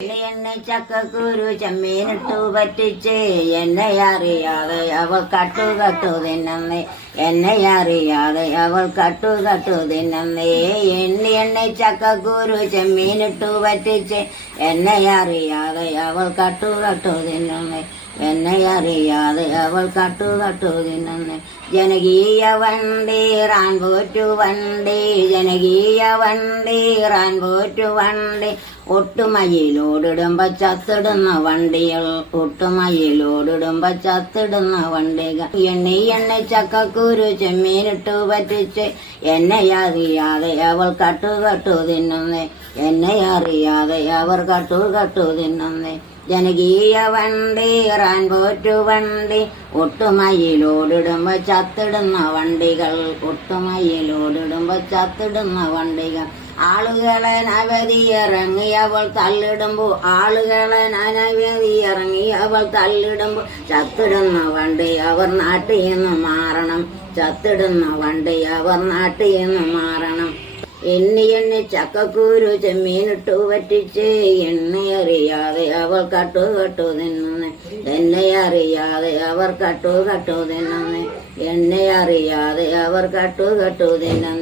എണ്ണ ചക്കക്കുരു ചെമ്മീനിട്ടു പറ്റിച്ച് എന്നെ അറിയാതെ അവൾ കട്ടു തിന്നന്നേ എന്നെ അറിയാതെ അവൾ കട്ടു തിന്നന്നേ എണ്ണ ചക്കക്കുരു ചെമ്മീനിട്ടു പറ്റിച്ച് എന്നെ അറിയാതെ അവൾ കട്ടു തിന്നന്നേ എന്നെ അറിയാതെ അവൾ കട്ടു തിന്നന്നേ ജനകീയ വണ്ടി റാൻപോറ്റു വണ്ടി ജനകീയ വണ്ടി റാൻപോറ്റു വണ്ടി ഒട്ടുമയിലോടിടുമ്പോ ചത്തിടുന്ന വണ്ടികൾ ഒട്ടുമയിലോടിടുമ്പോ ചത്തിടുന്ന വണ്ടികൾ എണ്ണ ചക്കക്കുരു ചെമ്മീനിട്ടു പറ്റിച്ച് എന്നെ അറിയാതെ അവൾ കട്ടു തിന്നുന്നേ എന്നെ അറിയാതെ അവർ കട്ടു തിന്നുന്നേ ജനകീയ വണ്ടി റാൻപോറ്റു വണ്ടി ഒട്ടുമയിലോടിടുമ്പോ ചത്തിടുന്ന വണ്ടികൾ ഒട്ടുമയിലോടിടുമ്പോ ചത്തിടുന്ന വണ്ടികൾ ആളുകളെ അനവധി ഇറങ്ങി അവൾ തള്ളിടുമ്പോ ആളുകളെ അനവധി ഇറങ്ങി അവൾ തള്ളിടുമ്പോ ചത്തിടുന്ന വണ്ടി അവർ നാട്ടിൽ നിന്ന് മാറണം ചത്തിടുന്ന വണ്ടി അവർ നാട്ടിൽ നിന്ന് മാറണം എണ്ണി ചക്കക്കുരു ചെമ്മീനിട്ടു പറ്റിച്ച് എണ്ണയറിയാതെ അവൾ കട്ടു തിന്നുന്നേ എന്നെ അറിയാതെ അവർ കട്ടു തിന്നുന്നേ എന്നെ അറിയാതെ അവർ കട്ടു തിന്നുന്നേ